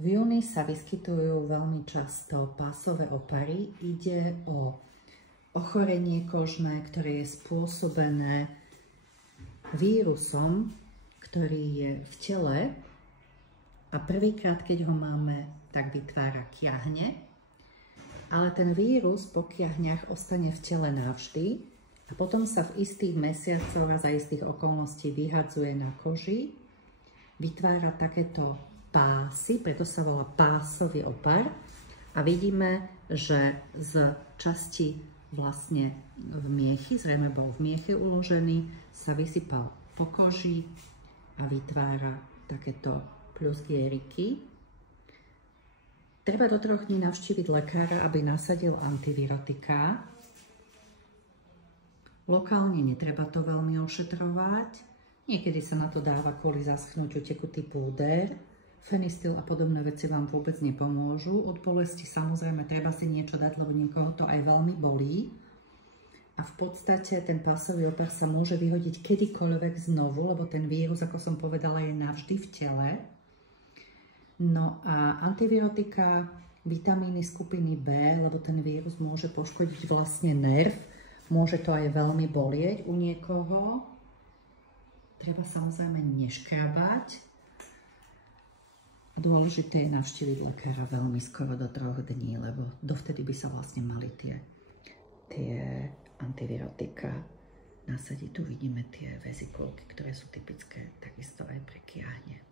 V júni sa vyskytujú veľmi často pásové opary. Ide o ochorenie kožné, ktoré je spôsobené vírusom, ktorý je v tele a prvýkrát, keď ho máme, tak vytvára kiahne, ale ten vírus po kiahňach ostane v tele navždy a potom sa v istých mesiacoch a za istých okolností vyhadzuje na koži, vytvára takéto pásy, preto sa volá pásový opar a vidíme, že z časti vlastne v miechy, zrejme bol v mieche uložený, sa vysypal po koži a vytvára takéto plusgieriky. Treba do 3 dní navštíviť lekára, aby nasadil antivirotika. Lokálne netreba to veľmi ošetrovať. Niekedy sa na to dáva kvôli zaschnutiu tekutý púder. Fenistil a podobné veci vám vôbec nepomôžu. Od bolesti samozrejme treba si niečo dať, lebo niekoho to aj veľmi bolí. A v podstate ten pásový opar sa môže vyhodiť kedykoľvek znovu, lebo ten vírus, ako som povedala, je navždy v tele. No a antivirotika, vitamíny skupiny B, lebo ten vírus môže poškodiť vlastne nerv. Môže to aj veľmi bolieť u niekoho. Treba samozrejme neškrabať. Dôležité je navštíviť lekára veľmi skoro do 3 dní, lebo dovtedy by sa vlastne mali tie antivirotika nasadiť. Tu vidíme tie vezikulky, ktoré sú typické takisto aj pre kiahne.